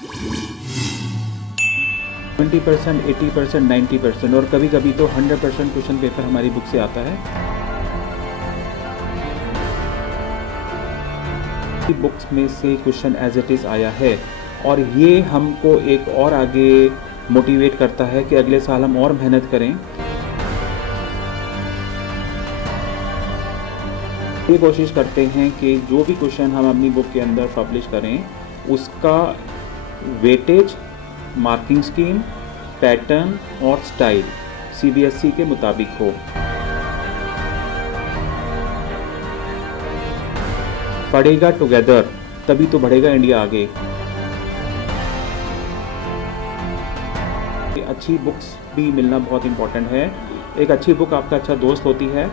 20%, 80%, 90% और कभी कभी तो 100% क्वेश्चन पेपर हमारी बुक से आता है। बुक्स में से क्वेश्चन एज इट इज़ आया है और ये हमको एक और आगे मोटिवेट करता है कि अगले साल हम और मेहनत करें। ये कोशिश करते हैं कि जो भी क्वेश्चन हम अपनी बुक के अंदर पब्लिश करें उसका वेटेज, मार्किंग स्कीम, पैटर्न और स्टाइल सीबीएसई के मुताबिक हो। पढ़ेगा टुगेदर तभी तो बढ़ेगा इंडिया आगे। अच्छी बुक्स भी मिलना बहुत इम्पोर्टेंट है। एक अच्छी बुक आपका अच्छा दोस्त होती है।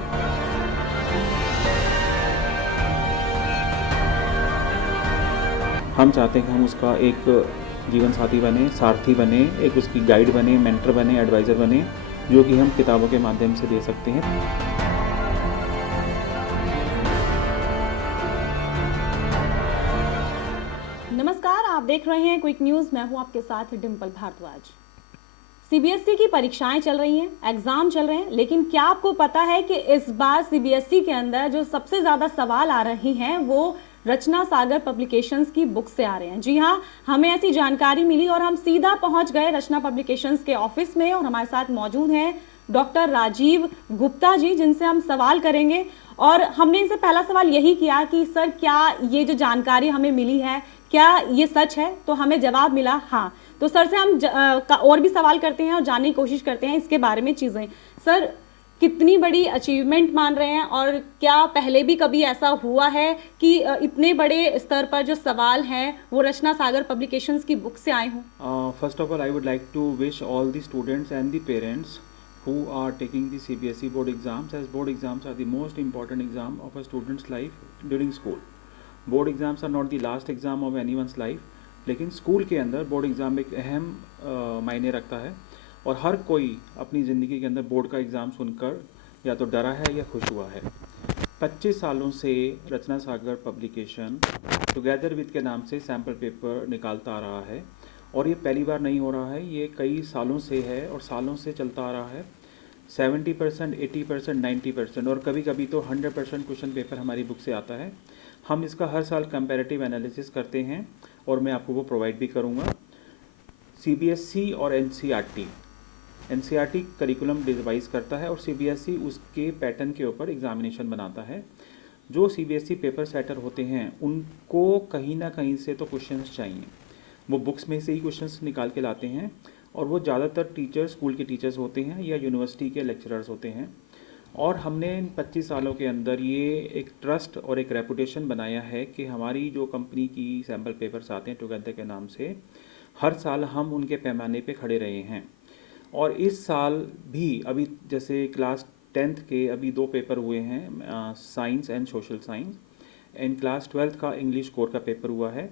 हम चाहते हैं कि हम उसका एक जीवन साथी बने, सारथी बने, एक उसकी गाइड बने, मेंटर बने, एडवाइज़र बने, जो कि हम किताबों के माध्यम से दे सकते हैं। नमस्कार, आप देख रहे हैं क्विक न्यूज़। मैं हूं आपके साथ डिम्पल भारद्वाज। सीबीएसई की परीक्षाएं चल रही हैं, एग्जाम चल रहे हैं, लेकिन क्या आपको पता है कि इस बार सीबीएसई के अंदर जो सबसे ज़्यादा सवाल आ रहे हैं वो रचना सागर पब्लिकेशंस की बुक से आ रहे हैं। जी हाँ, हमें ऐसी जानकारी मिली और हम सीधा पहुंच गए रचना पब्लिकेशंस के ऑफिस में और हमारे साथ मौजूद हैं डॉक्टर राजीव गुप्ता जी, जिनसे हम सवाल करेंगे। और हमने इनसे पहला सवाल यही किया कि सर, क्या ये जो जानकारी हमें मिली है क्या ये सच है? तो हमें जवाब मिला हाँ। तो सर से हम और भी सवाल करते हैं और जानने की कोशिश करते हैं इसके बारे में चीज़ें। सर, कितनी बड़ी अचीवमेंट मान रहे हैं और क्या पहले भी कभी ऐसा हुआ है कि इतने बड़े स्तर पर जो सवाल हैं वो रचना सागर पब्लिकेशंस की बुक से आए हों? First of all, I would like to wish all the students and the parents who are taking the CBSE board exams, as board exams are the most important exam of a student's life during school. Board exams are not the last exam of anyone's life, लेकिन school के अंदर board exam एक अहम मायने रखता है और हर कोई अपनी ज़िंदगी के अंदर बोर्ड का एग्ज़ाम सुनकर या तो डरा है या खुश हुआ है। 25 सालों से रचना सागर पब्लिकेशन टुगेदर विद के नाम से सैम्पल पेपर निकालता आ रहा है और ये पहली बार नहीं हो रहा है, ये कई सालों से है और सालों से चलता आ रहा है। 70%, 80%, 90% और कभी कभी तो 100% क्वेश्चन पेपर हमारी बुक से आता है। हम इसका हर साल कंपैरेटिव एनालिसिस करते हैं और मैं आपको वो प्रोवाइड भी करूँगा। सीबीएसई और एनसीईआरटी करिकुलम डिवाइस करता है और सीबीएसई उसके पैटर्न के ऊपर एग्जामिनेशन बनाता है। जो सीबीएसई पेपर सेटर होते हैं उनको कहीं ना कहीं से तो क्वेश्चंस चाहिए, वो बुक्स में से ही क्वेश्चंस निकाल के लाते हैं और वो ज़्यादातर टीचर्स, स्कूल के टीचर्स होते हैं या यूनिवर्सिटी के लेक्चरर्स होते हैं। और हमने इन 25 सालों के अंदर ये एक ट्रस्ट और एक रेपुटेशन बनाया है कि हमारी जो कंपनी की सैम्पल पेपर्स आते हैं टुगेदर के नाम से, हर साल हम उनके पैमाने पे खड़े रहे हैं। और इस साल भी अभी जैसे क्लास 10th के अभी 2 पेपर हुए हैं, science and social science, and class 12th का इंग्लिश कोर का पेपर हुआ है।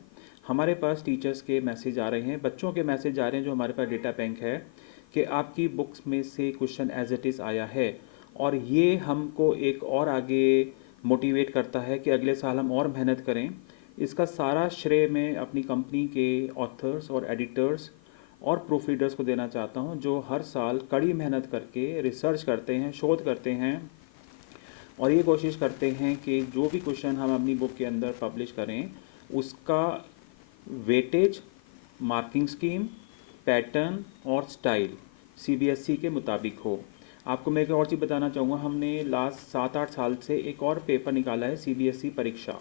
हमारे पास टीचर्स के मैसेज आ रहे हैं, बच्चों के मैसेज आ रहे हैं, जो हमारे पास डेटा बैंक है कि आपकी बुक्स में से क्वेश्चन एज इट इज़ आया है और ये हमको एक और आगे मोटिवेट करता है कि अगले साल हम और मेहनत करें। इसका सारा श्रेय मैं अपनी कंपनी के ऑथर्स और एडिटर्स और प्रूफ रीडर्स को देना चाहता हूं, जो हर साल कड़ी मेहनत करके रिसर्च करते हैं, शोध करते हैं और ये कोशिश करते हैं कि जो भी क्वेश्चन हम अपनी बुक के अंदर पब्लिश करें उसका वेटेज, मार्किंग स्कीम, पैटर्न और स्टाइल सीबीएसई के मुताबिक हो। आपको मैं एक और चीज़ बताना चाहूँगा, हमने लास्ट 7-8 साल से एक और पेपर निकाला है, सीबीएसई परीक्षा।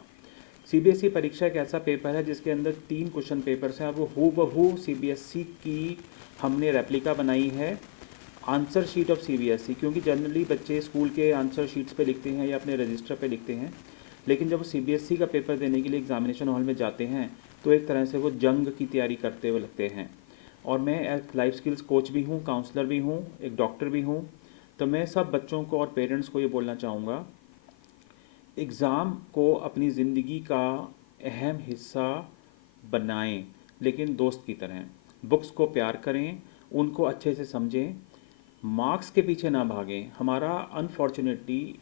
सीबीएसई परीक्षा एक ऐसा पेपर है जिसके अंदर 3 क्वेश्चन पेपर्स हैं और वो हूबहू सीबीएसई की हमने रेप्लिका बनाई है, आंसर शीट ऑफ सीबीएसई। क्योंकि जनरली बच्चे स्कूल के आंसर शीट्स पे लिखते हैं या अपने रजिस्टर पे लिखते हैं, लेकिन जब वो सीबीएसई का पेपर देने के लिए एग्जामिनेशन हॉल में जाते हैं तो एक तरह से वो जंग की तैयारी करते हुए लगते हैं। और मैं एक लाइफ स्किल्स कोच भी हूँ, काउंसलर भी हूँ, एक डॉक्टर भी हूँ। तो मैं सब बच्चों को और पेरेंट्स को ये बोलना चाहूँगा, एग्ज़ाम को अपनी ज़िंदगी का अहम हिस्सा बनाएं, लेकिन दोस्त की तरह। बुक्स को प्यार करें, उनको अच्छे से समझें, मार्क्स के पीछे ना भागें। हमारा unfortunately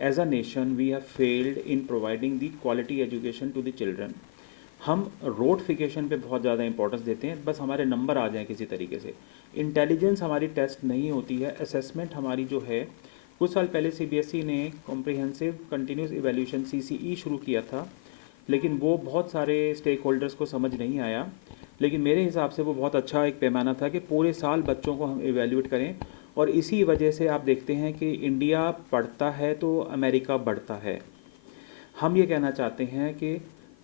as a nation we have failed in providing the quality education to the children. हम रोडफिकेशन पे बहुत ज़्यादा इंपॉर्टेंस देते हैं, बस हमारे नंबर आ जाएं किसी तरीके से। इंटेलिजेंस हमारी टेस्ट नहीं होती है, असेसमेंट हमारी जो है। कुछ साल पहले सीबीएसई ने कॉम्प्रिहेंसिव कंटिन्यूस इवैल्यूएशन सीसीई शुरू किया था, लेकिन वो बहुत सारे स्टेक होल्डर्स को समझ नहीं आया। लेकिन मेरे हिसाब से वो बहुत अच्छा एक पैमाना था कि पूरे साल बच्चों को हम इवैल्यूएट करें, और इसी वजह से आप देखते हैं कि इंडिया पढ़ता है तो अमेरिका बढ़ता है। हम ये कहना चाहते हैं कि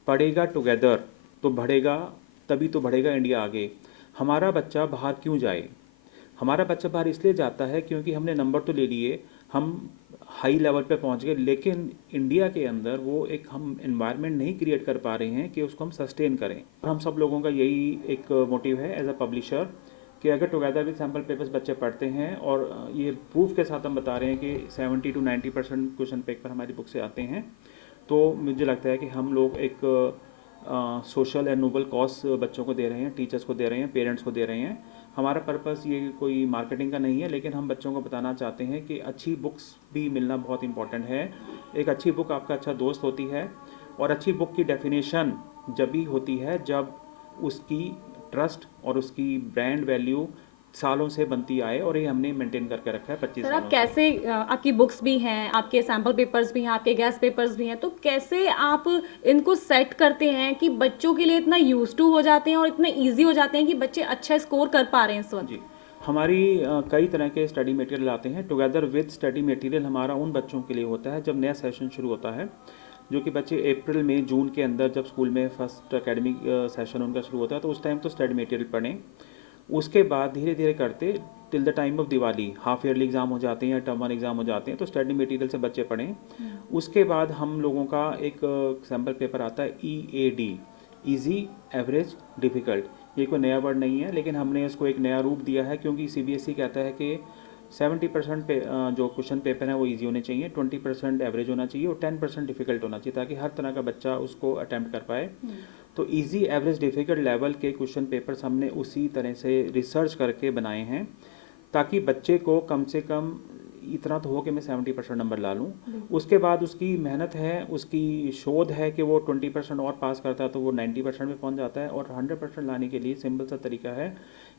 पढ़ेगा टुगेदर तो बढ़ेगा, तभी तो बढ़ेगा इंडिया आगे। हमारा बच्चा बाहर क्यों जाए? हमारा बच्चा बाहर इसलिए जाता है क्योंकि हमने नंबर तो ले लिए, हम हाई लेवल पे पहुंच गए, लेकिन इंडिया के अंदर वो एक हम एनवायरनमेंट नहीं क्रिएट कर पा रहे हैं कि उसको हम सस्टेन करें। हम सब लोगों का यही एक मोटिव है एज अ पब्लिशर कि अगर टुगेदर विद सैम्पल पेपर्स बच्चे पढ़ते हैं, और ये प्रूफ के साथ हम बता रहे हैं कि 70 to 90% क्वेश्चन पेपर हमारी बुक से आते हैं, तो मुझे लगता है कि हम लोग एक सोशल एंड नोबल कॉज बच्चों को दे रहे हैं, टीचर्स को दे रहे हैं, पेरेंट्स को दे रहे हैं। हमारा पर्पस ये कोई मार्केटिंग का नहीं है, लेकिन हम बच्चों को बताना चाहते हैं कि अच्छी बुक्स भी मिलना बहुत इंपॉर्टेंट है। एक अच्छी बुक आपका अच्छा दोस्त होती है, और अच्छी बुक की डेफिनेशन जब भी होती है जब उसकी ट्रस्ट और उसकी ब्रांड वैल्यू सालों से बनती आए, और ये हमने मेंटेन करके रखा है 25 सर, सालों आप से। कैसे आपकी बुक्स भी हैं, आपके सैम्पल पेपर्स भी हैं, आपके गेस्ट पेपर्स भी हैं, तो कैसे आप इनको सेट करते हैं कि बच्चों के लिए इतना यूज टू हो जाते हैं और इतने इजी हो जाते हैं कि बच्चे अच्छा स्कोर कर पा रहे हैं इस वक्त? जी, हमारी कई तरह के स्टडी मटेरियल आते हैं। टुगेदर विद स्टडी मटेरियल हमारा उन बच्चों के लिए होता है जब नया सेशन शुरू होता है, जो कि बच्चे अप्रैल में जून के अंदर जब स्कूल में फर्स्ट एकेडमिक सेशन उनका शुरू होता है, तो उस टाइम तो स्टडी मटेरियल पढ़ें। उसके बाद धीरे धीरे करते till the time of Diwali half yearly exam हो जाते हैं या टर्म 1 एग्ज़ाम हो जाते हैं, तो स्टडी मटेरियल से बच्चे पढ़ें। उसके बाद हम लोगों का एक सैम्पल पेपर आता है EAD, ईजी, एवरेज, डिफ़िकल्ट। ये कोई नया वर्ड नहीं है, लेकिन हमने इसको एक नया रूप दिया है क्योंकि सीबीएसई कहता है कि 70% पे जो क्वेश्चन पेपर हैं वो इजी होने चाहिए, 20% एवरेज होना चाहिए और 10% डिफ़िकल्ट होना चाहिए, ताकि हर तरह का बच्चा उसको अटैम्प्ट कर पाए। तो इजी, एवरेज, डिफ़िकल्ट लेवल के क्वेश्चन पेपर्स हमने उसी तरह से रिसर्च करके बनाए हैं, ताकि बच्चे को कम से कम इतना तो हो कि मैं 70% नंबर ला लूँ। उसके बाद उसकी मेहनत है, उसकी शोध है कि वो 20% और पास करता है तो वो 90% में पहुंच जाता है। और 100% लाने के लिए सिंपल सा तरीका है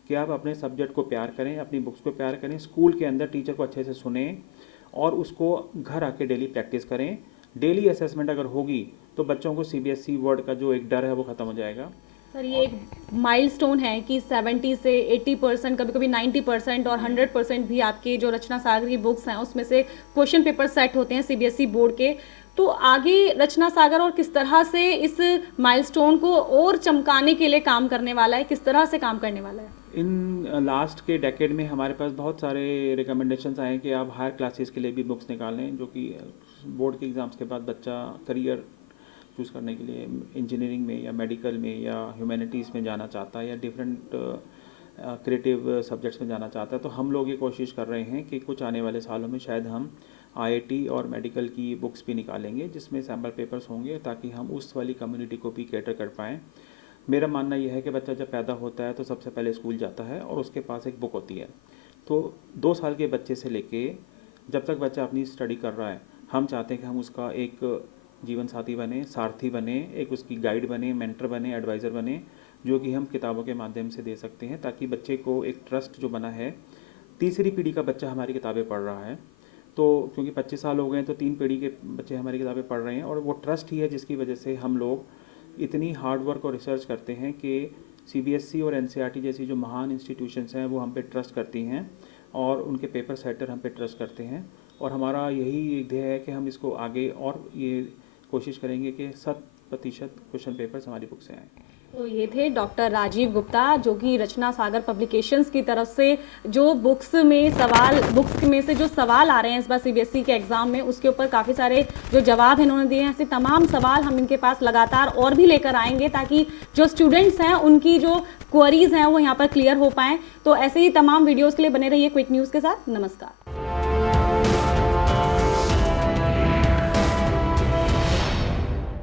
कि आप अपने सब्जेक्ट को प्यार करें, अपनी बुक्स को प्यार करें, स्कूल के अंदर टीचर को अच्छे से सुने और उसको घर आके डेली प्रैक्टिस करें। डेली असेसमेंट अगर होगी तो बच्चों को सीबीएसई वर्ड का जो एक डर है वो ख़त्म हो जाएगा। सर, ये एक माइलस्टोन है कि 70 से 80%, कभी कभी 90% और 100% भी आपके जो रचना सागर की बुक्स हैं उसमें से क्वेश्चन पेपर सेट होते हैं सीबीएसई बोर्ड के। तो आगे रचना सागर और किस तरह से इस माइलस्टोन को और चमकाने के लिए काम करने वाला है, किस तरह से काम करने वाला है? इन लास्ट के डेकेड में हमारे पास बहुत सारे रिकमेंडेशंस आए कि आप हायर क्लासेस के लिए भी बुक्स निकालें, जो कि बोर्ड के एग्ज़ाम्स के बाद बच्चा करियर चूज़ करने के लिए इंजीनियरिंग में या मेडिकल में या ह्यूमैनिटीज़ में जाना चाहता है या डिफरेंट क्रिएटिव सब्जेक्ट्स में जाना चाहता है। तो हम लोग ये कोशिश कर रहे हैं कि कुछ आने वाले सालों में शायद हम आईआईटी और मेडिकल की बुक्स भी निकालेंगे जिसमें सैम्पल पेपर्स होंगे, ताकि हम उस वाली कम्युनिटी को भी कैटर कर पाएँ। मेरा मानना यह है कि बच्चा जब पैदा होता है तो सबसे पहले स्कूल जाता है और उसके पास एक बुक होती है। तो 2 साल के बच्चे से लेके जब तक बच्चा अपनी स्टडी कर रहा है, हम चाहते हैं कि हम उसका एक जीवन साथी बने, सारथी बने, एक उसकी गाइड बने, मेंटर बने, एडवाइज़र बने, जो कि हम किताबों के माध्यम से दे सकते हैं, ताकि बच्चे को एक ट्रस्ट जो बना है। तीसरी पीढ़ी का बच्चा हमारी किताबें पढ़ रहा है, तो क्योंकि 25 साल हो गए हैं तो 3 पीढ़ी के बच्चे हमारी किताबें पढ़ रहे हैं, और वो ट्रस्ट ही है जिसकी वजह से हम लोग इतनी हार्ड वर्क और रिसर्च करते हैं कि सीबीएसई और एनसीईआरटी जैसी जो महान इंस्टीट्यूशंस हैं वो हम पे ट्रस्ट करती हैं और उनके पेपर सेटर हम पे ट्रस्ट करते हैं। और हमारा यही ध्येय है कि हम इसको आगे और ये कोशिश करेंगे कि 100% क्वेश्चन पेपर्स हमारी बुक से आएँ। तो ये थे डॉक्टर राजीव गुप्ता, जो कि रचना सागर पब्लिकेशंस की तरफ से जो बुक्स में से जो सवाल आ रहे हैं इस बार सीबीएसई के एग्जाम में, उसके ऊपर काफ़ी सारे जो जवाब इन्होंने दिए हैं। ऐसे तमाम सवाल हम इनके पास लगातार और भी लेकर आएंगे, ताकि जो स्टूडेंट्स हैं उनकी जो क्वेरीज हैं वो यहाँ पर क्लियर हो पाएँ। तो ऐसे ही तमाम वीडियोज़ के लिए बने रहिए क्विक न्यूज़ के साथ। नमस्कार।